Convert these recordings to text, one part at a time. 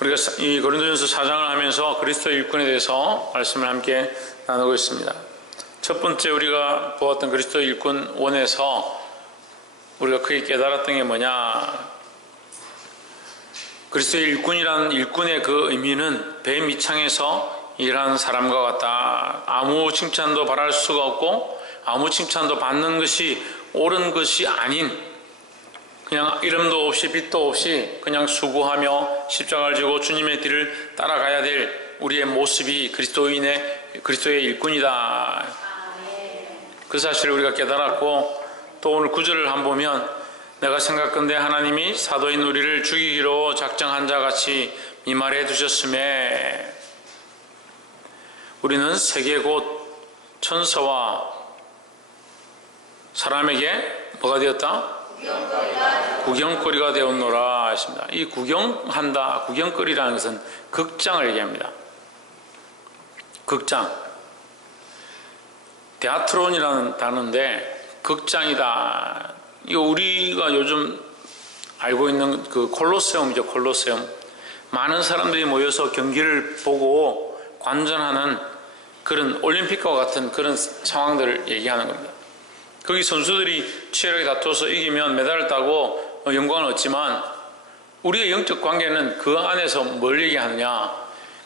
우리가 이 고린도전서 4장을 하면서 그리스도의 일꾼에 대해서 말씀을 함께 나누고 있습니다. 첫 번째 우리가 보았던 그리스도의 일꾼 원에서 우리가 크게 깨달았던 게 뭐냐, 그리스도의 일꾼이라는 일꾼의 그 의미는 배 밑창에서 일하는 사람과 같다. 아무 칭찬도 바랄 수가 없고 아무 칭찬도 받는 것이 옳은 것이 아닌, 그냥 이름도 없이 빛도 없이 그냥 수고하며 십자가를 지고 주님의 뒤를 따라가야 될 우리의 모습이 그리스도의 일꾼이다. 그 사실을 우리가 깨달았고, 또 오늘 구절을 한번 보면 내가 생각건대 하나님이 사도인 우리를 죽이기로 작정한 자같이 미말해 두셨음에 우리는 세계 곧 천사와 사람에게 뭐가 되었다? 구경거리가 되었노라 하십니다. 이 구경한다, 구경거리라는 것은 극장을 얘기합니다. 극장, 데아트론이라는 단어인데 극장이다. 이거 우리가 요즘 알고 있는 그 콜로세움이죠. 콜로세움. 많은 사람들이 모여서 경기를 보고 관전하는 그런 올림픽과 같은 그런 상황들을 얘기하는 겁니다. 거기 선수들이 치열하게 다투어서 이기면 메달을 따고 영광을 얻지만, 우리의 영적 관계는 그 안에서 뭘 얘기하느냐,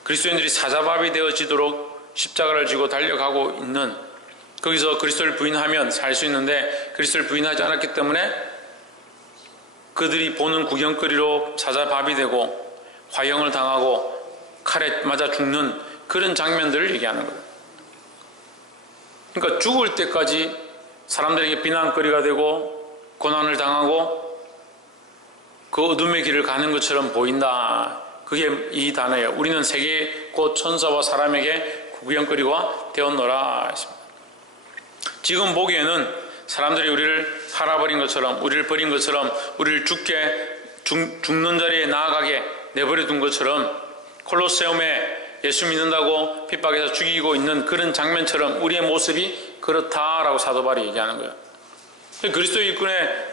그리스도인들이 사자밥이 되어지도록 십자가를 지고 달려가고 있는, 거기서 그리스도를 부인하면 살 수 있는데 그리스도를 부인하지 않았기 때문에 그들이 보는 구경거리로 사자밥이 되고 화형을 당하고 칼에 맞아 죽는 그런 장면들을 얘기하는 거예요. 그러니까 죽을 때까지 사람들에게 비난거리가 되고 고난을 당하고 그 어둠의 길을 가는 것처럼 보인다. 그게 이 단어예요. 우리는 세계 곧 천사와 사람에게 구경거리가 되었노라. 지금 보기에는 사람들이 우리를 팔아버린 것처럼, 우리를 버린 것처럼, 우리를 죽는 자리에 나아가게 내버려 둔 것처럼, 콜로세움에 예수 믿는다고 핍박해서 죽이고 있는 그런 장면처럼 우리의 모습이 그렇다라고 사도 바울이 얘기하는 거예요. 그리스도의 일꾼의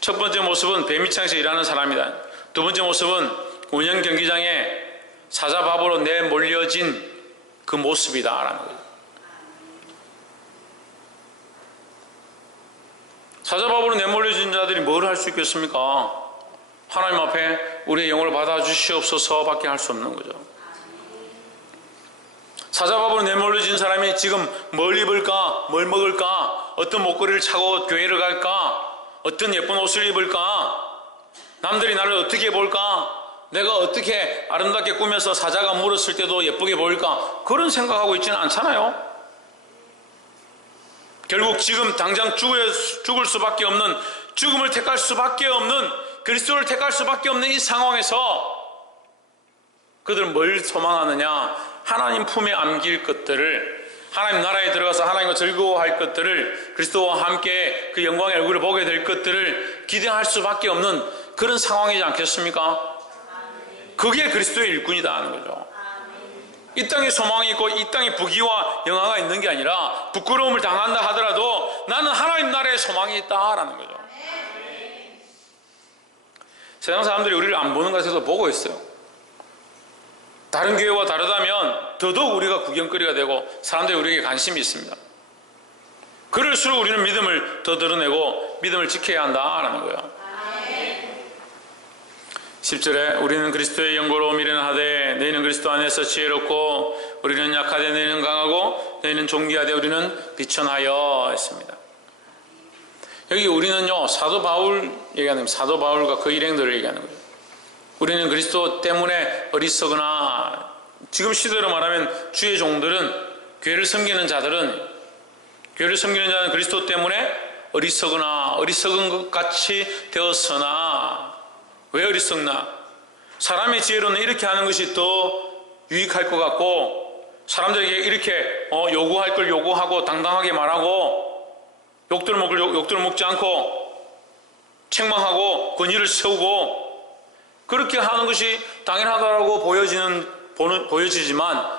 첫 번째 모습은 배 밑창에서 일하는 사람이다. 두 번째 모습은 운영 경기장에 사자밥으로 내몰려진 그 모습이다라는 거예요. 사자밥으로 내몰려진 자들이 뭘 할 수 있겠습니까? 하나님 앞에 우리의 영혼을 받아주시옵소서 밖에 할 수 없는 거죠. 사자밥으로 내몰려진 사람이 지금 뭘 입을까? 뭘 먹을까? 어떤 목걸이를 차고 교회를 갈까? 어떤 예쁜 옷을 입을까? 남들이 나를 어떻게 볼까? 내가 어떻게 아름답게 꾸며서 사자가 물었을 때도 예쁘게 보일까? 그런 생각하고 있지는 않잖아요. 결국 지금 당장 죽을 수밖에 없는, 죽음을 택할 수밖에 없는, 그리스도를 택할 수밖에 없는 이 상황에서 그들은 뭘 소망하느냐? 하나님 품에 안길 것들을, 하나님 나라에 들어가서 하나님과 즐거워할 것들을, 그리스도와 함께 그 영광의 얼굴을 보게 될 것들을 기대할 수밖에 없는 그런 상황이지 않겠습니까? 그게 그리스도의 일꾼이다 하는 거죠. 이 땅에 소망이 있고 이 땅에 부귀와 영화가 있는 게 아니라 부끄러움을 당한다 하더라도 나는 하나님 나라에 소망이 있다라는 거죠. 세상 사람들이 우리를 안 보는 것 같아서 보고 있어요. 다른 교회와 다르다면 더더욱 우리가 구경거리가 되고 사람들이 우리에게 관심이 있습니다. 그럴수록 우리는 믿음을 더 드러내고 믿음을 지켜야 한다라는 거예요. 10절에 우리는 그리스도의 영광으로 미련을 하되 너희는 그리스도 안에서 지혜롭고 우리는 약하되 너희는 강하고 너희는 존귀하되 우리는 비천하여 했습니다. 여기 우리는요, 사도 바울 얘기하는, 사도 바울과 그 일행들을 얘기하는 거예요. 우리는 그리스도 때문에 어리석으나, 지금 시대로 말하면 주의 종들은, 교회를 섬기는 자들은 그리스도 때문에 어리석으나, 어리석은 것 같이 되었으나, 왜 어리석나? 사람의 지혜로는 이렇게 하는 것이 더 유익할 것 같고, 사람들에게 이렇게 요구할 걸 요구하고 당당하게 말하고, 욕들 먹지 않고 책망하고 권위를 세우고 그렇게 하는 것이 당연하다고 보여지지만,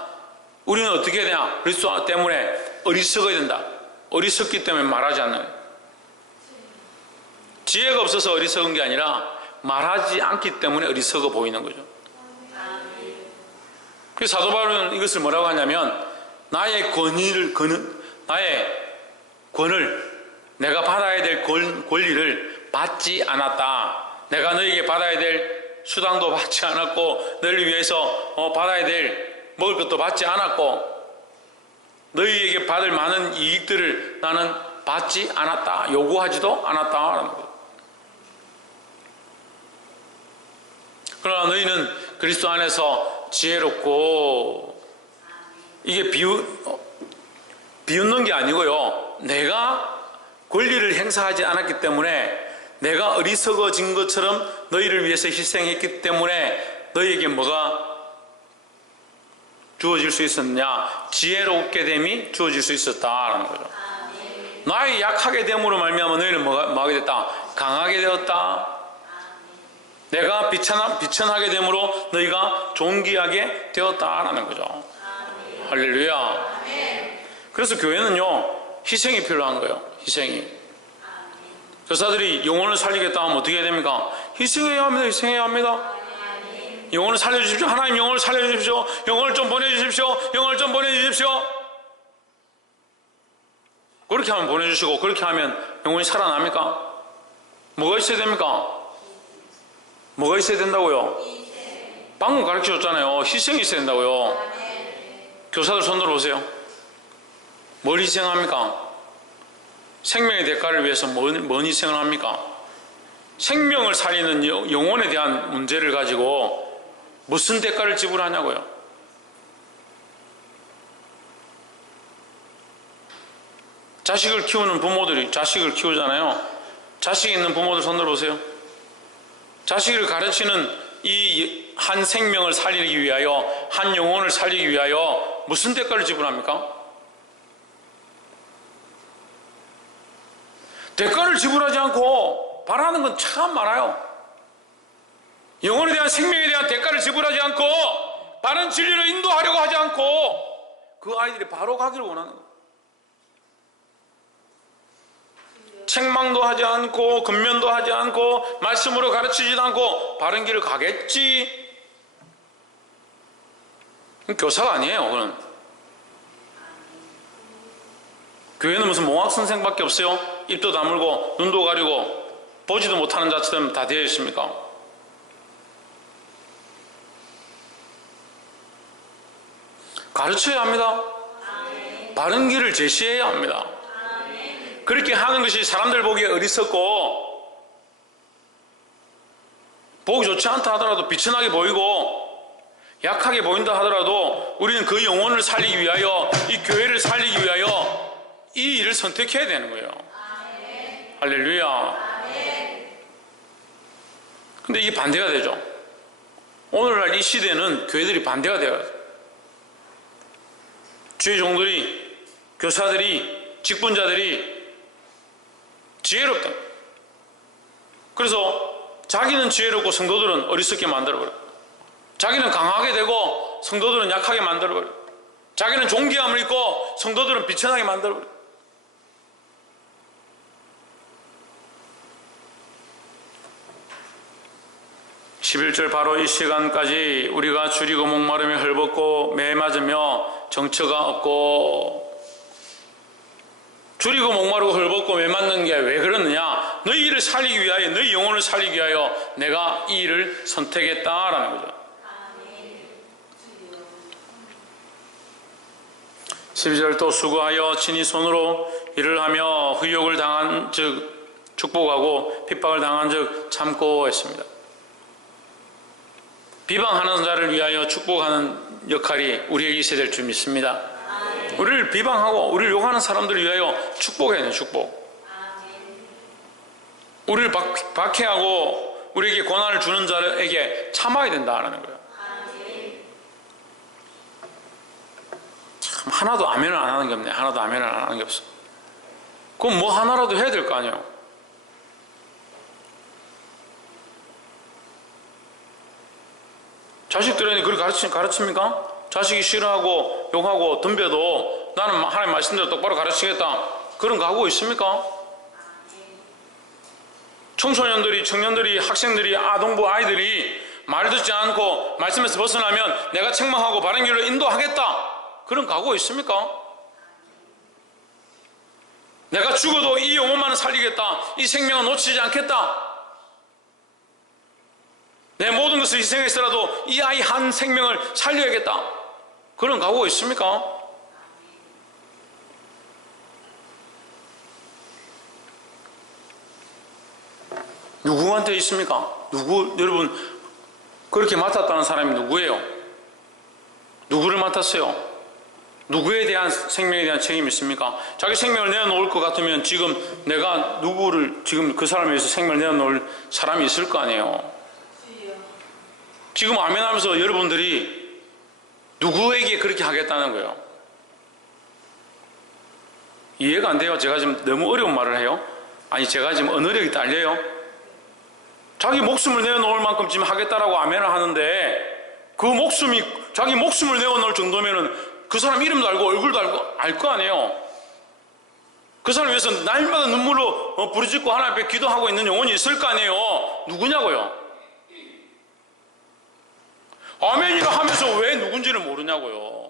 우리는 어떻게 해야 되냐? 그리스도 때문에 어리석어야 된다. 어리석기 때문에 말하지 않는, 지혜가 없어서 어리석은 게 아니라 말하지 않기 때문에 어리석어 보이는 거죠. 그래서 사도 바울은 이것을 뭐라고 하냐면 나의 권을 내가 받아야 될 권리를 받지 않았다. 내가 너에게 받아야 될 수당도 받지 않았고 너를 위해서 받아야 될 먹을 것도 받지 않았고 너희에게 받을 많은 이익들을 나는 받지 않았다. 요구하지도 않았다. 그러나 너희는 그리스도 안에서 지혜롭고, 이게 비웃는 게 아니고요. 내가 권리를 행사하지 않았기 때문에, 내가 어리석어진 것처럼 너희를 위해서 희생했기 때문에 너희에게 뭐가 주어질 수 있었느냐? 지혜롭게 됨이 주어질 수 있었다라는 거죠. 나의 약하게 됨으로 말미암아 너희는 뭐하게 됐다? 강하게 되었다. 내가 비천하게 됨으로 너희가 존귀하게 되었다라는 거죠. 할렐루야. 그래서 교회는요, 희생이 필요한 거예요. 희생이. 교사들이 영혼을 살리겠다 하면 어떻게 해야 됩니까? 희생해야 합니다. 희생해야 합니다. 영혼을 살려주십시오. 하나님 영혼을 살려주십시오. 영혼을 좀 보내주십시오. 영혼을 좀 보내주십시오. 그렇게 하면 보내주시고, 그렇게 하면 영혼이 살아납니까? 뭐가 있어야 됩니까? 뭐가 있어야 된다고요? 방금 가르쳐줬잖아요. 희생이 있어야 된다고요. 교사들 손 들어보세요. 뭘 희생합니까? 생명의 대가를 위해서 뭔 희생을 합니까? 생명을 살리는 영혼에 대한 문제를 가지고 무슨 대가를 지불하냐고요. 자식을 키우는 부모들이 자식을 키우잖아요. 자식 있는 부모들 손 들어보세요. 자식을 가르치는 이 한 생명을 살리기 위하여, 한 영혼을 살리기 위하여 무슨 대가를 지불합니까? 대가를 지불하지 않고 바라는 건 참 많아요. 영혼에 대한, 생명에 대한 대가를 지불하지 않고 바른 진리로 인도하려고 하지 않고 그 아이들이 바로 가기를 원하는 거예요. 책망도 하지 않고 근면도 하지 않고 말씀으로 가르치지도 않고 바른 길을 가겠지. 교사가 아니에요. 그건 교회는 무슨 몽학 선생밖에 없어요. 입도 다물고 눈도 가리고 보지도 못하는 자처럼 다 되어 있습니까? 가르쳐야 합니다. 바른 길을 제시해야 합니다. 그렇게 하는 것이 사람들 보기에 어리석고 보기 좋지 않다 하더라도, 비천하게 보이고 약하게 보인다 하더라도 우리는 그 영혼을 살리기 위하여, 이 교회를 살리기 위하여 이 일을 선택해야 되는 거예요. 할렐루야. 근데 이게 반대가 되죠. 오늘날 이 시대는 교회들이 반대가 돼요. 주의 종들이, 교사들이, 직분자들이 지혜롭다. 그래서 자기는 지혜롭고 성도들은 어리석게 만들어버려요. 자기는 강하게 되고 성도들은 약하게 만들어버려요. 자기는 존귀함을 입고 성도들은 비천하게 만들어버려요. (11절) 바로 이 시간까지 우리가 줄이고 목마름에 헐벗고 매 맞으며 정처가 없고. 줄이고 목마르고 헐벗고 매 맞는 게 왜 그러느냐? 너희 일을 살리기 위하여, 너희 영혼을 살리기 위하여 내가 이 일을 선택했다라는 거죠. 12절 또 수고하여 친히 손으로 일을 하며 후욕을 당한 즉 축복하고 핍박을 당한 즉 참고 했습니다. 비방하는 자를 위하여 축복하는 역할이 우리에게 있어야 될 줄 믿습니다. 우리를 비방하고 우리를 욕하는 사람들을 위하여 축복해야 돼요. 축복. 우리를 박해하고 우리에게 고난을 주는 자에게 참아야 된다는 거예요. 참 하나도 아멘을 안 하는 게 없네. 하나도 아멘을 안 하는 게 없어. 그럼 뭐 하나라도 해야 될 거 아니에요. 자식들에게 그렇게 가르칩니까? 자식이 싫어하고 욕하고 덤벼도 나는 하나님 말씀대로 똑바로 가르치겠다, 그런 각오 있습니까? 청소년들이, 청년들이, 학생들이, 아동부 아이들이 말을 듣지 않고 말씀에서 벗어나면 내가 책망하고 바른 길로 인도하겠다, 그런 각오 있습니까? 내가 죽어도 이 영혼만은 살리겠다, 이 생명은 놓치지 않겠다, 내 모든 것을 희생해서라도 이 아이 한 생명을 살려야겠다, 그런 각오가 있습니까? 누구한테 있습니까? 여러분, 그렇게 맡았다는 사람이 누구예요? 누구를 맡았어요? 누구에 대한 생명에 대한 책임이 있습니까? 자기 생명을 내어놓을 것 같으면 지금 내가 누구를, 지금 그 사람에 위해서 생명을 내어놓을 사람이 있을 거 아니에요? 지금 아멘 하면서 여러분들이 누구에게 그렇게 하겠다는 거예요? 이해가 안 돼요? 제가 지금 너무 어려운 말을 해요? 아니, 제가 지금 언어력이 딸려요? 자기 목숨을 내어놓을 만큼 지금 하겠다라고 아멘을 하는데, 그 목숨이, 자기 목숨을 내어놓을 정도면은 그 사람 이름도 알고 얼굴도 알고 알 거 아니에요? 그 사람 위해서 날마다 눈물로 부르짖고 하나님 앞에 기도하고 있는 영혼이 있을 거 아니에요? 누구냐고요? 아멘이라 하면서 왜 누군지를 모르냐고요?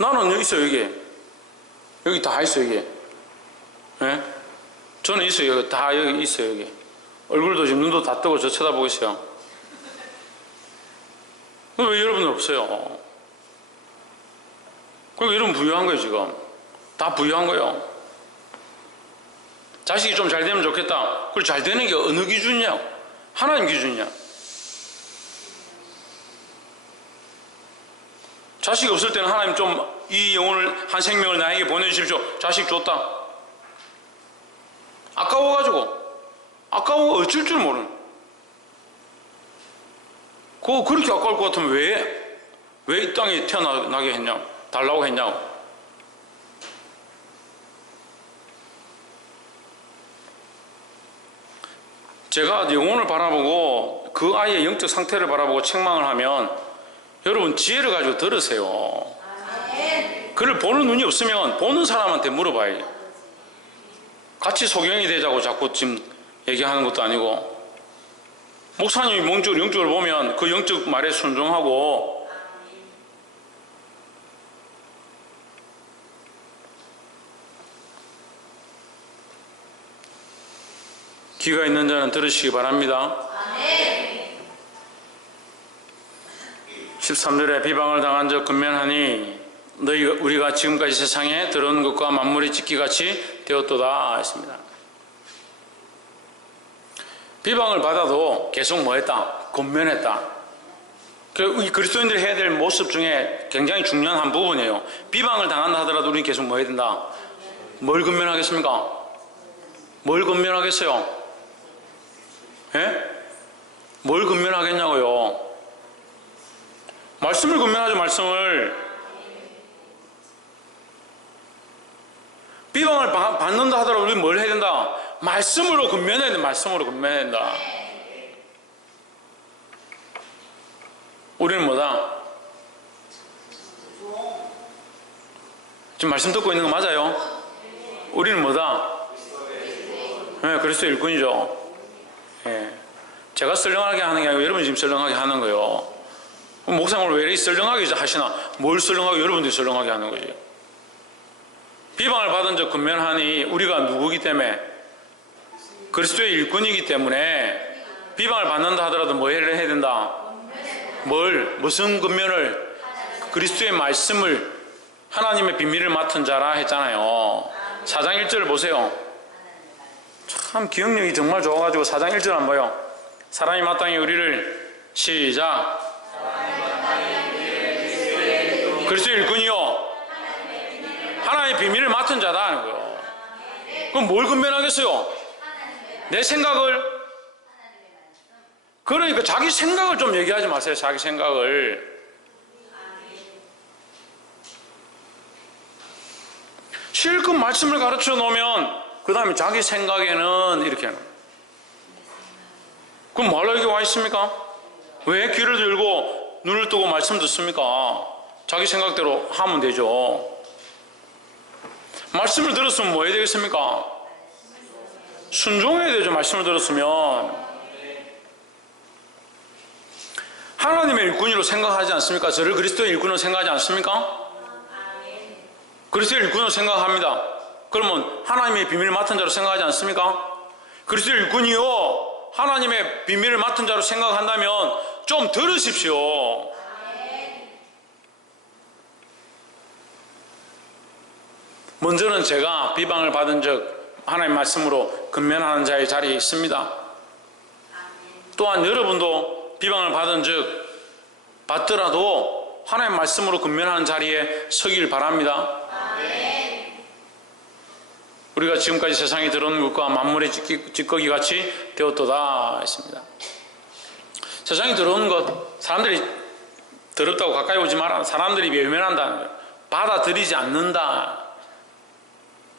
나는 여기 있어요, 여기 다 있어요, 여기. 네? 저는 있어요, 다 여기 있어요, 여기. 얼굴도 지금 눈도 다 뜨고 저 쳐다보고 있어요. 왜 여러분은 없어요? 그리고 여러분 부유한 거예요, 지금. 다 부유한 거예요. 자식이 좀 잘 되면 좋겠다. 그걸 잘 되는 게 어느 기준이냐? 하나님 기준이냐? 자식이 없을 때는 하나님 좀 이 영혼을, 한 생명을 나에게 보내주십시오. 자식 줬다. 아까워 어쩔 줄 모르는. 그거 그렇게 아까울 것 같으면 왜 이 땅에 태어나게 했냐? 달라고 했냐고. 제가 영혼을 바라보고 그 아이의 영적 상태를 바라보고 책망을 하면 여러분 지혜를 가지고 들으세요. 그를 보는 눈이 없으면 보는 사람한테 물어봐야죠. 같이 소경이 되자고 자꾸 지금 얘기하는 것도 아니고, 목사님이 영적으로 보면 그 영적 말에 순종하고, 귀가 있는 자는 들으시기 바랍니다. 13절에 비방을 당한 적 근면하니 우리가 지금까지 세상에 들어온 것과 만물이 찢기같이 되었도다 했습니다. 비방을 받아도 계속 뭐했다? 근면했다. 이 그리스도인들이 해야 될 모습 중에 굉장히 중요한 한 부분이에요. 비방을 당한다 하더라도 우리는 계속 뭐 해야 된다? 뭘 근면하겠습니까? 뭘 근면하겠어요? 예? 뭘 근면하겠냐고요? 말씀을 근면하죠, 말씀을. 비방을 받는다 하더라도 우리는 뭘 해야 된다? 말씀으로 근면해야 된다. 말씀으로 근면해야 된다. 우리는 뭐다? 지금 말씀 듣고 있는 거 맞아요? 우리는 뭐다? 네, 그리스도의 일꾼이죠. 네. 제가 썰렁하게 하는 게 아니고 여러분이 지금 썰렁하게 하는 거예요. 목사님을 왜 이렇게 썰렁하게 하시나? 뭘 썰렁하게? 여러분들이 썰렁하게 하는 거지. 비방을 받은 적 근면하니 우리가 누구기 때문에? 그리스도의 일꾼이기 때문에 비방을 받는다 하더라도 뭐 해야 된다? 무슨 근면을? 그리스도의 말씀을, 하나님의 비밀을 맡은 자라 했잖아요. 4장 1절을 보세요. 참 기억력이 정말 좋아가지고 4장 1절 안 봐요. 사람이 마땅히 우리를 시작. 그리스도의 일꾼이요. 하나님의 비밀을 맡은 자다 하는 거예요. 그럼 뭘 근면하겠어요? 내 생각을. 그러니까 자기 생각을 좀 얘기하지 마세요. 자기 생각을. 실컷 말씀을 가르쳐 놓으면 그 다음에 자기 생각에는 이렇게 하는 거예요. 그럼 뭐하러 여기 와 있습니까? 왜 귀를 들고 눈을 뜨고 말씀 듣습니까? 자기 생각대로 하면 되죠. 말씀을 들었으면 뭐 해야 되겠습니까? 순종해야 되죠. 말씀을 들었으면. 하나님의 일꾼으로 생각하지 않습니까? 저를 그리스도의 일꾼으로 생각하지 않습니까? 그리스도의 일꾼으로 생각합니다. 그러면 하나님의 비밀을 맡은 자로 생각하지 않습니까? 그리스도의 일꾼이요, 하나님의 비밀을 맡은 자로 생각한다면 좀 들으십시오. 먼저는 제가 비방을 받은 적 하나님의 말씀으로 근면하는 자의 자리에 있습니다. 또한 여러분도 비방을 받은 적 받더라도 하나님의 말씀으로 근면하는 자리에 서길 바랍니다. 우리가 지금까지 세상에 들어오는 것과 만물의 찌꺼기 같이 되었도다 했습니다. 세상에 들어오는 것, 사람들이 더럽다고 가까이 오지 마라, 사람들이 외면한다는 거예요. 받아들이지 않는다,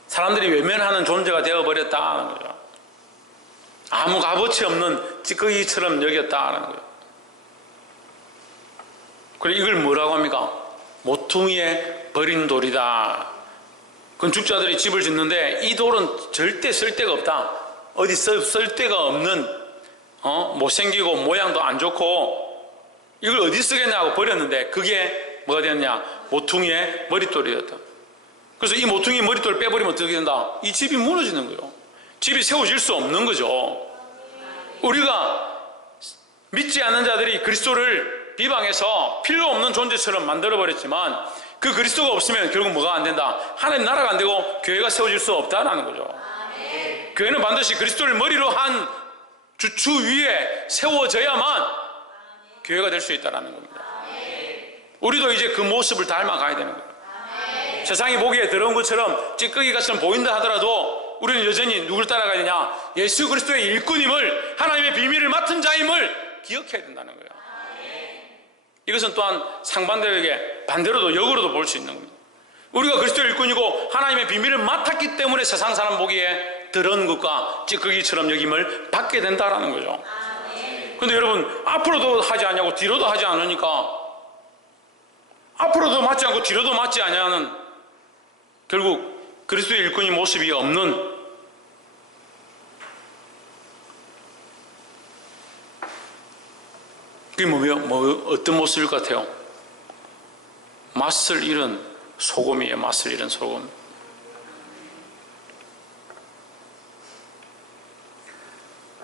사람들이 외면하는 존재가 되어버렸다는 거죠. 아무 값어치 없는 찌꺼기처럼 여겼다는 거예요. 그리고 이걸 뭐라고 합니까? 모퉁이에 버린 돌이다. 건축자들이 집을 짓는데 이 돌은 절대 쓸 데가 없다, 어디 쓸 데가 없는, 못생기고 모양도 안 좋고 이걸 어디 쓰겠냐고 버렸는데 그게 뭐가 되었냐? 모퉁이의 머릿돌이었다. 그래서 이 모퉁이 머릿돌을 빼버리면 어떻게 된다? 이 집이 무너지는 거예요. 집이 세워질 수 없는 거죠. 우리가 믿지 않는 자들이 그리스도를 비방해서 필요 없는 존재처럼 만들어버렸지만 그 그리스도가 없으면 결국 뭐가 안 된다? 하나님 나라가 안 되고 교회가 세워질 수 없다라는 거죠. 교회는 반드시 그리스도를 머리로 한 주추 위에 세워져야만 교회가 될 수 있다는 겁니다. 우리도 이제 그 모습을 닮아가야 되는 거예요. 세상이 보기에 더러운 것처럼 찌꺼기같이 보인다 하더라도 우리는 여전히 누굴 따라가야 되냐? 예수 그리스도의 일꾼임을, 하나님의 비밀을 맡은 자임을 기억해야 된다는 거예요. 이것은 또한 상반되게 반대로도 역으로도 볼 수 있는 겁니다. 우리가 그리스도의 일꾼이고 하나님의 비밀을 맡았기 때문에 세상 사람 보기에 더러운 것과 찌꺼기처럼 여김을 받게 된다는 거죠. 그런데 여러분, 앞으로도 하지 않냐고 뒤로도 하지 않으니까, 앞으로도 맞지 않고 뒤로도 맞지 않냐는 결국 그리스도의 일꾼의 모습이 없는, 그게 어떤 모습일 것 같아요? 맛을 잃은 소금이에요. 맛을 잃은 소금.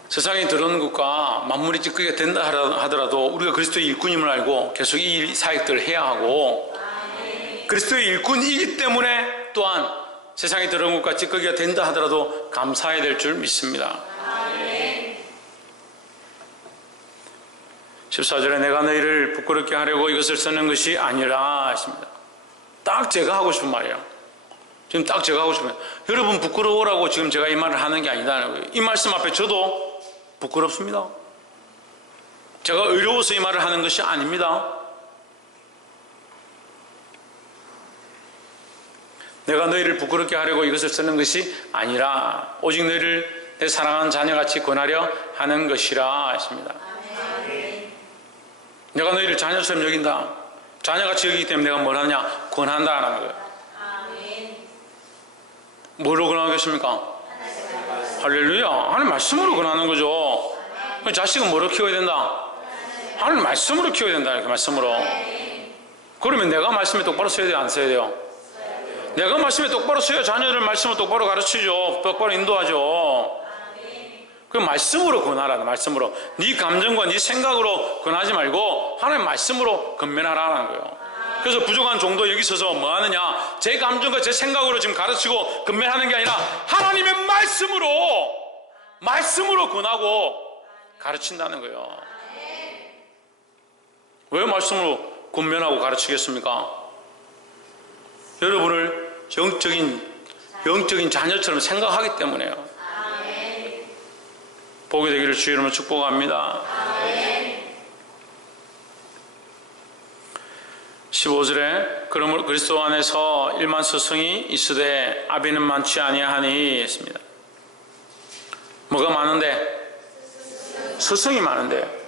세상에 들어오는 것과 만물이 찌꺼기가 된다 하더라도 우리가 그리스도의 일꾼임을 알고 계속 이 사역들을 해야 하고, 그리스도의 일꾼이기 때문에 또한 세상에 들어온 것과 찌꺼기가 된다 하더라도 감사해야 될 줄 믿습니다. 14절에 내가 너희를 부끄럽게 하려고 이것을 쓰는 것이 아니라 하십니다. 딱 제가 하고 싶은 말이에요. 지금 딱 제가 하고 싶은 말이에요. 여러분 부끄러워라고 지금 제가 이 말을 하는 게 아니다는 거예요. 이 말씀 앞에 저도 부끄럽습니다. 제가 어려워서 이 말을 하는 것이 아닙니다. 내가 너희를 부끄럽게 하려고 이것을 쓰는 것이 아니라 오직 너희를 내 사랑하는 자녀같이 권하려 하는 것이라 하십니다. 내가 너희를 자녀처럼 여긴다. 자녀같이 여기기 때문에 내가 뭘 하느냐? 권한다라는 거예요. 뭐로 권하겠습니까? 할렐루야. 하나님 말씀으로 권하는 거죠. 자식은 뭐로 키워야 된다? 하나님 말씀으로 키워야 된다. 이렇게 말씀으로. 그러면 내가 말씀에 똑바로 써야 돼요? 안 써야 돼요? 내가 말씀에 똑바로 써야 자녀들 말씀을 똑바로 가르치죠. 똑바로 인도하죠. 그 말씀으로 권하라는, 말씀으로. 네 감정과 네 생각으로 권하지 말고 하나님 말씀으로 권면하라는 거예요. 그래서 부족한 종도 여기 서서 뭐 하느냐? 제 감정과 제 생각으로 지금 가르치고 권면하는 게 아니라 하나님의 말씀으로 권하고 가르친다는 거예요. 왜 말씀으로 권면하고 가르치겠습니까? 여러분을 영적인 자녀처럼 생각하기 때문에요. 보게 되기를 주의 이름으로 축복합니다. 15절에 그러므로 그리스도 안에서 일만 스승이 있으되 아비는 많지 아니하니 했습니다. 뭐가 많은데? 스승이 많은데.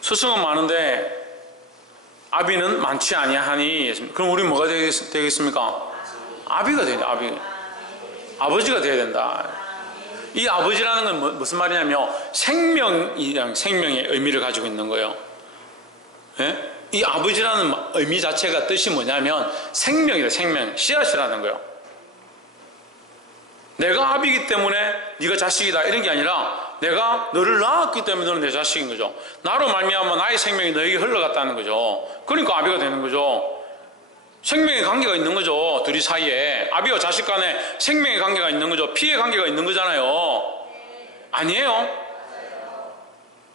스승은 많은데 아비는 많지 아니하니 했습니다. 그럼 우리 뭐가 되겠습니까? 아비가 돼야 돼. 아버지가 돼야 된다. 이 아버지라는 건 무슨 말이냐면 생명의 의미를 가지고 있는 거예요. 예? 이 아버지라는 의미 자체가 뜻이 뭐냐면 생명이다. 생명, 씨앗이라는 거예요. 내가 아비이기 때문에 네가 자식이다 이런 게 아니라 내가 너를 낳았기 때문에 너는 내 자식인 거죠. 나로 말미암아 나의 생명이 너에게 흘러갔다는 거죠. 그러니까 아비가 되는 거죠. 생명의 관계가 있는 거죠. 둘이 사이에 아비와 자식 간에 생명의 관계가 있는 거죠. 피의 관계가 있는 거잖아요. 아니에요?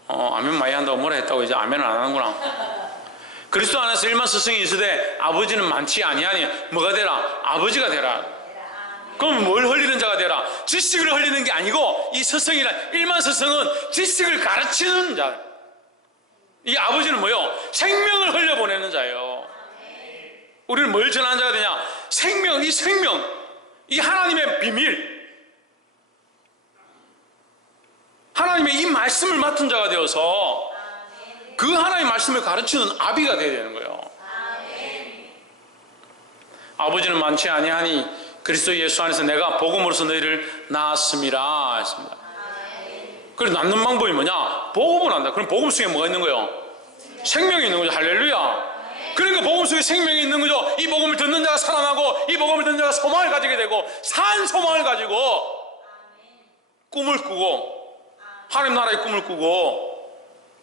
아멘 많이 한다고 뭐라 했다고 이제 아멘을 안 하는구나. 그리스도 안에서 일만 스승이 있으되 아버지는 많지 아니하니 뭐가 되라? 아버지가 되라. 그럼 뭘 흘리는 자가 되라? 지식을 흘리는 게 아니고 이 스승이란 일만 스승은 지식을 가르치는 자. 이 아버지는 뭐요? 생명을 흘려보내는 자예요. 우리는 뭘 전하는 자가 되냐? 생명, 이 하나님의 비밀, 하나님의 이 말씀을 맡은 자가 되어서 그 하나님의 말씀을 가르치는 아비가 되어야 되는 거예요. 아버지는 많지 아니하니 그리스도 예수 안에서 내가 복음으로서 너희를 낳았음이라 했습니다. 그래서 낳는 방법이 뭐냐? 복음을 한다. 그럼 복음 속에 뭐가 있는 거예요? 생명이 있는 거죠. 할렐루야. 그러니까 복음 속에 생명이 있는 거죠. 이 복음을 듣는 자가 살아나고 이 복음을 듣는 자가 소망을 가지게 되고 산 소망을 가지고 꿈을 꾸고 하나님 나라의 꿈을 꾸고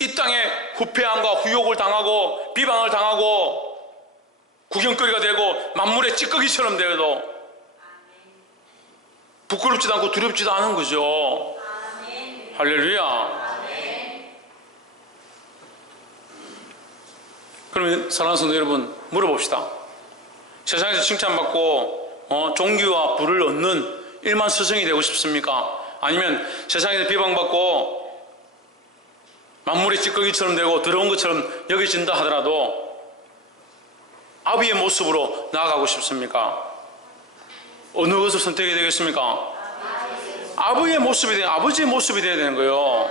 이 땅에 후패함과 후욕을 당하고 비방을 당하고 구경거리가 되고 만물의 찌꺼기처럼 되어도 부끄럽지도 않고 두렵지도 않은 거죠. 할렐루야. 그러면 사랑하는 성도 여러분 물어봅시다. 세상에서 칭찬받고 존귀와 부를 얻는 일만 스승이 되고 싶습니까? 아니면 세상에서 비방받고 만물의 찌꺼기처럼 되고 더러운 것처럼 여겨진다 하더라도 아비의 모습으로 나아가고 싶습니까? 어느 것을 선택해야 되겠습니까? 아버지의 모습이 돼야 되는 거예요.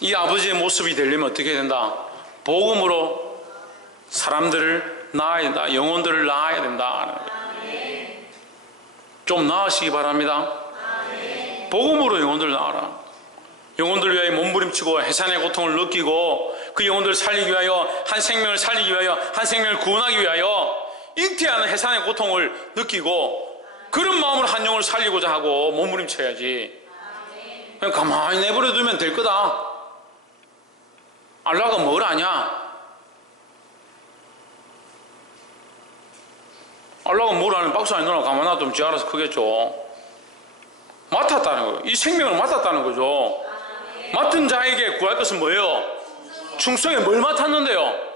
이 아버지의 모습이 되려면 어떻게 해야 된다? 복음으로 사람들을 낳아야 된다. 영혼들을 낳아야 된다. 좀 낳으시기 바랍니다. 복음으로 영혼들을 낳아라. 영혼들을 위하여 몸부림치고 해산의 고통을 느끼고 그 영혼들을 살리기 위하여 한 생명을 살리기 위하여 한 생명을 구원하기 위하여 잉태하는 해산의 고통을 느끼고 그런 마음으로 한 영혼을 살리고자 하고 몸부림쳐야지. 그냥 가만히 내버려 두면 될 거다. 알라가 뭘 아냐? 알라가 뭘 아는 박스 안에 넣어놔 가만히 놔두면 지 알아서 크겠죠. 맡았다는 거예요. 이 생명을 맡았다는 거죠. 맡은 자에게 구할 것은 뭐예요? 충성에 뭘 맡았는데요?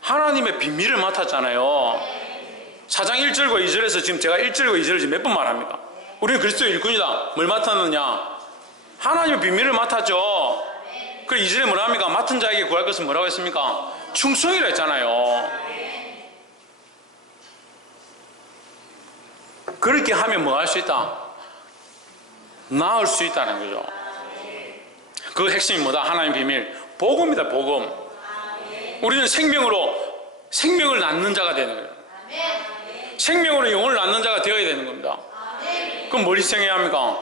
하나님의 비밀을 맡았잖아요. 4장 1절과 2절에서 지금 제가 1절과 2절을 지금 몇 번 말합니까? 우리는 그리스도의 일꾼이다. 뭘 맡았느냐? 하나님의 비밀을 맡았죠. 그래 2절에 뭐라 합니까? 맡은 자에게 구할 것은 뭐라고 했습니까? 충성이라 했잖아요. 그렇게 하면 뭐 할 수 있다? 나을 수 있다는 거죠. 그 핵심이 뭐다? 하나님의 비밀. 복음이다, 복음. 우리는 생명을 낳는 자가 되는 거예요. 생명으로 영혼을 낳는 자가 되어야 되는 겁니다. 그럼 뭘 희생해야 합니까?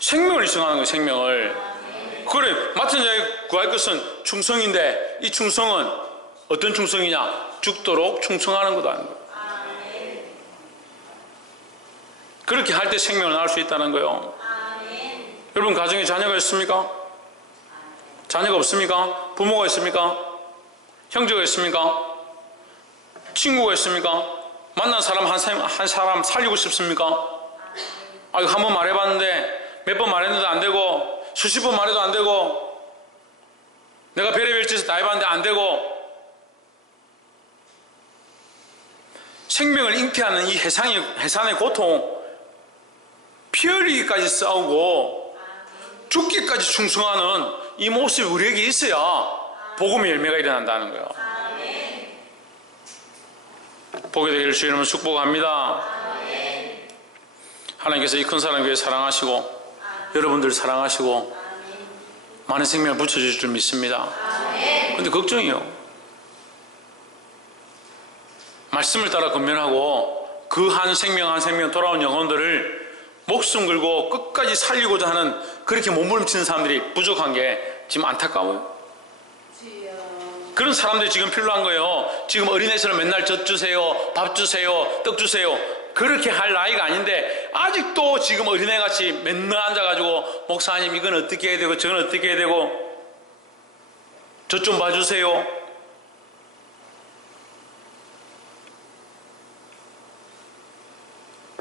생명을 희생하는 거예요, 생명을. 그래, 맡은 자에게 구할 것은 충성인데 이 충성은 어떤 충성이냐? 죽도록 충성하는 것도 아닌 거예요. 그렇게 할 때 생명을 낳을 수 있다는 거예요. 여러분 가정에 자녀가 있습니까? 자녀가 없습니까? 부모가 있습니까? 형제가 있습니까? 친구가 있습니까? 만난 사람 한 사람 살리고 싶습니까? 아, 이거 한 번 말해봤는데 몇 번 말했는데 안 되고 수십 번 말해도 안 되고 내가 별의별 짓을 다 해봤는데 안 되고 생명을 잉태하는 이 해산의 고통 피 흘리기까지 싸우고 죽기까지 충성하는 이 모습이 우리에게 있어야 복음의 열매가 일어난다는 거예요. 보게 되기를 주의 이름으로 축복합니다. 하나님께서 이 큰 사랑교회 사랑하시고 여러분들 사랑하시고 많은 생명을 붙여주실 줄 믿습니다. 근데 걱정이요. 말씀을 따라 건면하고 그 한 생명 한 생명 돌아온 영혼들을 목숨 걸고 끝까지 살리고자 하는 그렇게 몸부림치는 사람들이 부족한 게 지금 안타까워요. 그런 사람들이 지금 필요한 거예요. 지금 어린애처럼 맨날 젖 주세요, 밥 주세요, 떡 주세요. 그렇게 할 나이가 아닌데 아직도 지금 어린애같이 맨날 앉아가지고 목사님 이건 어떻게 해야 되고 저건 어떻게 해야 되고 저 좀 봐주세요.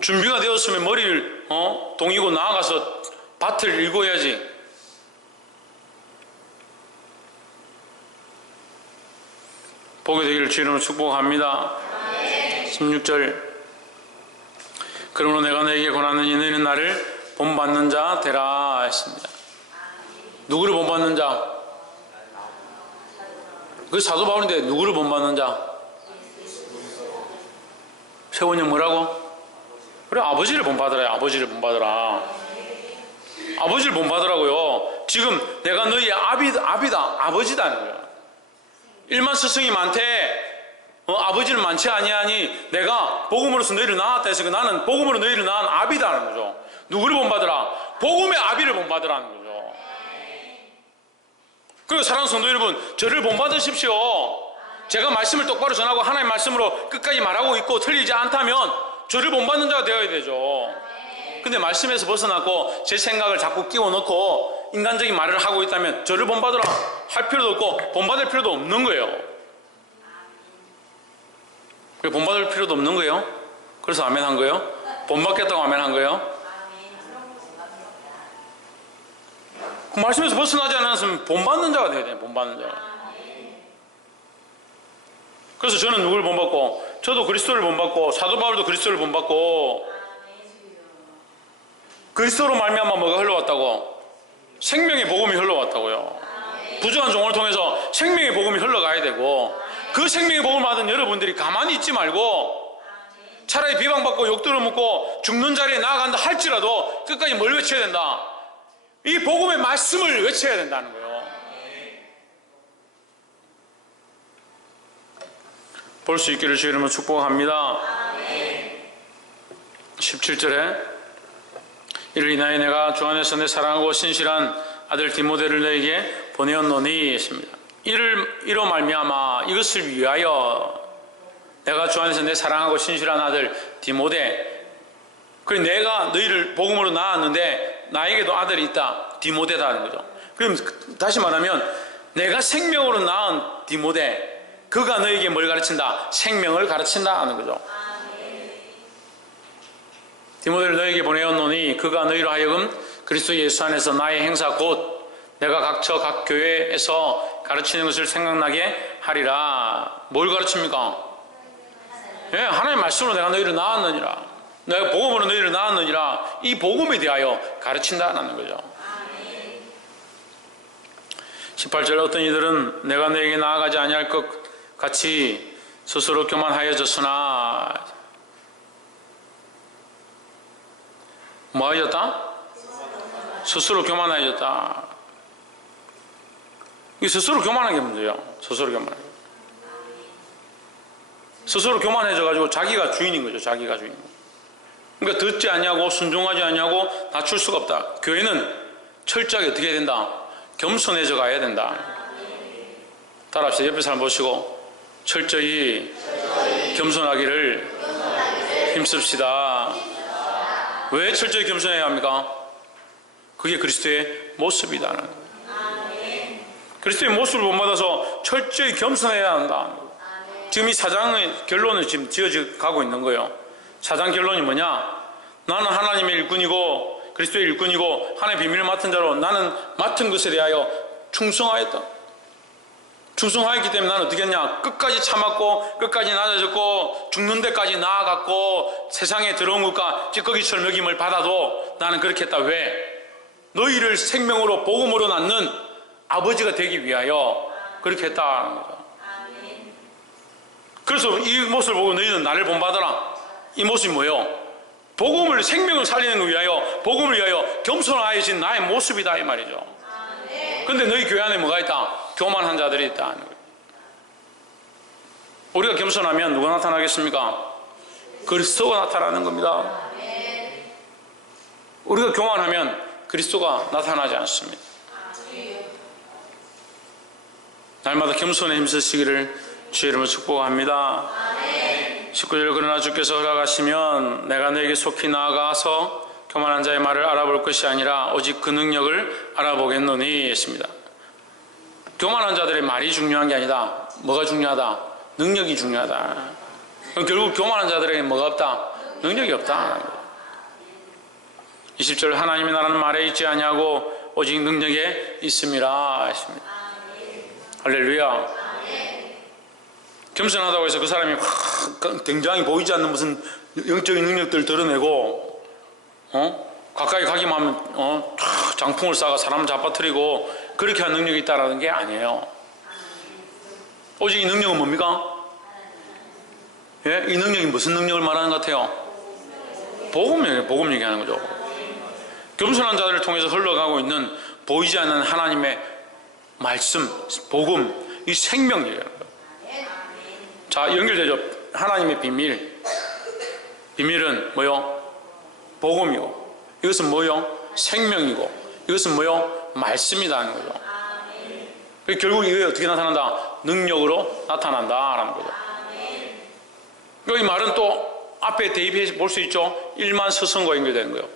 준비가 되었으면 머리를 동이고 나아가서 밭을 일궈야지. 보게 되기를 주 이름으로 축복합니다. 16절 그러므로 내가 너에게 권하느니 너희는 나를 본받는 자 되라 했습니다. 누구를 본받는 자? 그 사도 바울인데 누구를 본받는 자? 세원이 뭐라고? 그래 아버지를 본받으라. 아버지를 본받으라. 아버지를 본받으라고요. 지금 내가 너희의 아비다 아버지다는 거야. 일만 스승이 많대. 아버지는 많지 아니하니 내가 복음으로서 너희를 낳았다 해서 나는 복음으로 너희를 낳은 아비다는 거죠. 누구를 본받으라? 복음의 아비를 본받으라는 거죠. 그리고 사랑하는 성도 여러분, 저를 본받으십시오. 제가 말씀을 똑바로 전하고 하나님의 말씀으로 끝까지 말하고 있고 틀리지 않다면 저를 본받는 자가 되어야 되죠. 근데 말씀에서 벗어나고 제 생각을 자꾸 끼워 넣고 인간적인 말을 하고 있다면 저를 본받으라 할 필요도 없고 본받을 필요도 없는 거예요. 본받을 필요도 없는 거예요. 그래서 아멘 한 거예요. 본받겠다고 아멘 한 거예요. 그 말씀에서 벗어나지 않았으면 본받는 자가 되어야 돼요. 본받는 자가. 그래서 저는 누구를 본받고 저도 그리스도를 본받고 사도 바울도 그리스도를 본받고 그리스도로 말미암아 뭐가 흘러왔다고? 생명의 복음이 흘러왔다고요. 부정한 종을 통해서 생명의 복음이 흘러가야 되고 그 생명의 복음을 받은 여러분들이 가만히 있지 말고 차라리 비방받고 욕 들어먹고 죽는 자리에 나아간다 할지라도 끝까지 뭘 외쳐야 된다? 이 복음의 말씀을 외쳐야 된다는 거예요. 볼 수 있기를 주의 이름으로 축복합니다. 17절에 이를 인하여 내가 주 안에서 내 사랑하고 신실한 아들 디모데를 너에게 보내었노니 했습니다. 이로 말미암아 이것을 위하여 내가 주 안에서 내 사랑하고 신실한 아들 디모데 그리고 내가 너희를 복음으로 낳았는데 나에게도 아들이 있다. 디모데다는 거죠. 그럼 다시 말하면 내가 생명으로 낳은 디모데 그가 너에게 뭘 가르친다? 생명을 가르친다 하는 거죠. 디모데를 너에게 보내었노니 그가 너희로 하여금 그리스도 예수 안에서 나의 행사 곧 내가 각 교회에서 가르치는 것을 생각나게 하리라. 뭘 가르칩니까? 예, 하나님의 말씀으로 내가 너희를 낳았느니라. 내가 복음으로 너희를 낳았느니라. 이 복음에 대하여 가르친다는 거죠. 18절 어떤 이들은 내가 너에게 나아가지 아니할 것 같이 스스로 교만하여졌으나 뭐 하였다? 스스로 교만하여졌다. 이 스스로 교만한 게 문제예요. 스스로 교만한 게. 스스로 교만해져가지고 자기가 주인인 거죠. 자기가 주인. 그러니까 듣지 않냐고 순종하지 않냐고 낮출 수가 없다. 교회는 철저하게 어떻게 해야 된다? 겸손해져 가야 된다. 따라합시다. 옆에 사람 보시고 철저히 겸손하기를 힘씁시다. 왜 철저히 겸손해야 합니까? 그게 그리스도의 모습이다. 그리스도의 모습을 본받아서 철저히 겸손해야 한다. 지금 이 사장의 결론을 지금 지어져 가고 있는 거예요. 사장 결론이 뭐냐? 나는 하나님의 일꾼이고 그리스도의 일꾼이고 하나님의 비밀을 맡은 자로 나는 맡은 것에 대하여 충성하였다. 충성하였기 때문에 나는 어떻게 했냐? 끝까지 참았고 끝까지 낮아졌고 죽는 데까지 나아갔고 세상에 들어온 것과 찌꺼기처럼 여김을 받아도 나는 그렇게 했다. 왜? 너희를 생명으로 복음으로 낳는 아버지가 되기 위하여 그렇게 했다는 거죠. 그래서 이 모습을 보고 너희는 나를 본받아라. 이 모습이 뭐예요? 복음을 생명을 살리는 것 위하여 복음을 위하여 겸손하여진 나의 모습이다 이 말이죠. 근데 너희 교회 안에 뭐가 있다? 교만한 자들이 있다. 우리가 겸손하면 누가 나타나겠습니까? 그리스도가 나타나는 겁니다. 우리가 교만하면 그리스도가 나타나지 않습니다. 날마다 겸손에 힘쓰시기를 주의 이름으로 축복합니다. 19절 그러나 주께서 허락하시면 내가 너에게 속히 나아가서 교만한 자의 말을 알아볼 것이 아니라 오직 그 능력을 알아보겠노니 했습니다. 교만한 자들의 말이 중요한 게 아니다. 뭐가 중요하다? 능력이 중요하다. 그럼 결국 교만한 자들에게 뭐가 없다? 능력이 없다. 20절 하나님의 나라는 말에 있지 아니하고 오직 능력에 있음이라 했습니다. 할렐루야. 겸손하다고 해서 그 사람이 굉장히 보이지 않는 무슨 영적인 능력들을 드러내고 가까이 가기만 하면 장풍을 쏴가 사람을 잡아뜨리고 그렇게 한 능력이 있다는 게 아니에요. 오직 이 능력은 뭡니까? 예? 이 능력이 무슨 능력을 말하는 것 같아요? 복음 얘기하는 거죠. 겸손한 자들을 통해서 흘러가고 있는 보이지 않는 하나님의 말씀, 복음, 이 생명 얘기하는 거예요. 자, 연결되죠. 하나님의 비밀은 뭐요? 복음이고, 이것은 뭐요? 생명이고, 이것은 뭐요? 말씀이라는 거죠. 결국 이게 어떻게 나타난다? 능력으로 나타난다라는 거죠. 이 말은 또 앞에 대입해 볼 수 있죠. 일만서성과 연결되는 거예요.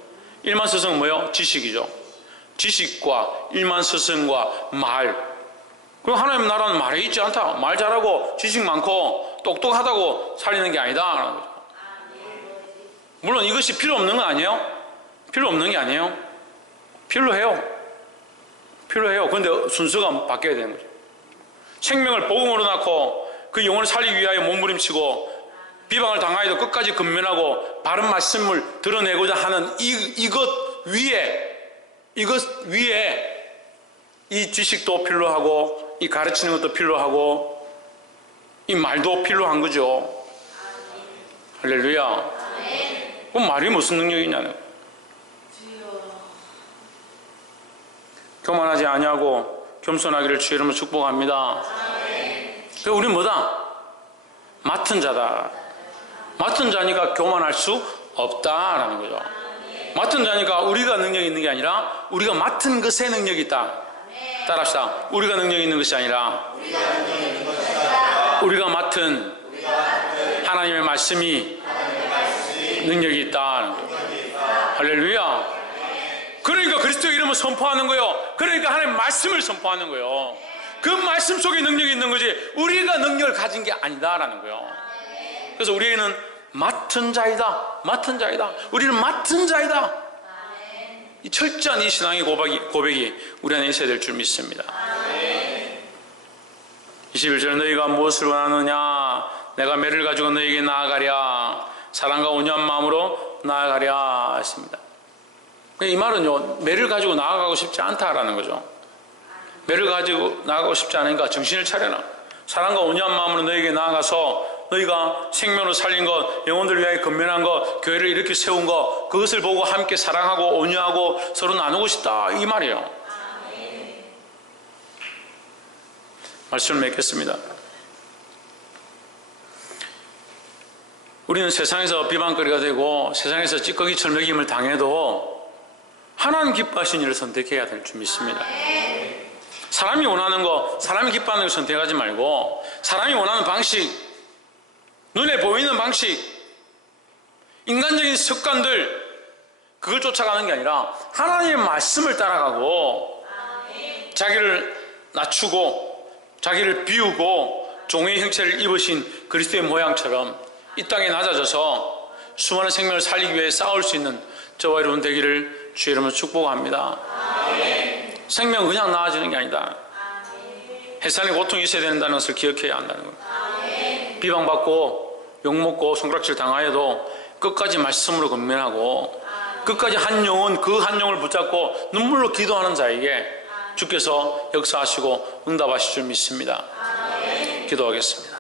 일만서성은 뭐요? 지식이죠. 지식과 일만서성과 말. 그럼 하나님 나라는 말에 있지 않다. 말 잘하고 지식 많고 똑똑하다고 살리는 게 아니다라는 거죠. 물론 이것이 필요 없는 건 아니에요. 필요 없는 게 아니에요. 필요해요. 그런데 순서가 바뀌어야 되는 거죠. 생명을 복음으로 낳고 그 영혼을 살리기 위하여 몸부림치고 비방을 당하여도 끝까지 근면하고 바른 말씀을 드러내고자 하는 이것 위에 이 지식도 필요하고 이 가르치는 것도 필요하고 이 말도 필요한 거죠. 할렐루야. 그럼 말이 무슨 능력이냐는 거예요. 교만하지 아니하고 겸손하기를 주의 이름으로 축복합니다. 그러니까 우리는 뭐다? 맡은 자다. 맡은 자니까 교만할 수 없다라는 거죠. 맡은 자니까 우리가 능력이 있는 게 아니라 우리가 맡은 것에 능력이 있다. 따라합시다. 우리가 능력이 있는 것이 아니라 우리가 맡은 하나님의 말씀이 능력이 있다. 할렐루야. 그러니까 그리스도의 이름을 선포하는 거예요. 그러니까 하나님의 말씀을 선포하는 거예요. 그 말씀 속에 능력이 있는 거지 우리가 능력을 가진 게 아니다라는 거예요. 그래서 우리에게는 맡은 자이다. 우리는 맡은 자이다. 이 철저한 이 신앙의 고백이 우리 안에 있어야 될 줄 믿습니다. 21절 너희가 무엇을 원하느냐 내가 매를 가지고 너희에게 나아가랴 사랑과 온유한 마음으로 나아가랴 했습니다. 이 말은요 매를 가지고 나아가고 싶지 않다라는 거죠. 매를 가지고 나아가고 싶지 않으니까 정신을 차려라. 사랑과 온유한 마음으로 너희에게 나아가서 너희가 생명으로 살린 것, 영혼들을 위하여 건면한 것, 교회를 이렇게 세운 것, 그것을 보고 함께 사랑하고 온유하고 서로 나누고 싶다 이 말이에요. 말씀을 맺겠습니다. 우리는 세상에서 비방거리가 되고 세상에서 찌꺼기 철먹임을 당해도 하나님 기뻐하신 일을 선택해야 될 줄 믿습니다. 사람이 원하는 거, 사람이 기뻐하는 걸 선택하지 말고 사람이 원하는 방식, 눈에 보이는 방식, 인간적인 습관들 그걸 쫓아가는 게 아니라 하나님의 말씀을 따라가고 자기를 낮추고 자기를 비우고 종의 형체를 입으신 그리스도의 모양처럼 이 땅에 낮아져서 수많은 생명을 살리기 위해 싸울 수 있는 저와 여러분 되기를 주의 이름으로 축복합니다. 생명은 그냥 나아지는 게 아니다. 해산의 고통이 있어야 된다는 것을 기억해야 한다는 겁니다. 비방받고 욕먹고 손가락질 당하여도 끝까지 말씀으로 건면하고 끝까지 한 영혼 그 한 영혼을 붙잡고 눈물로 기도하는 자에게 주께서 역사하시고 응답하실 줄 믿습니다. 기도하겠습니다.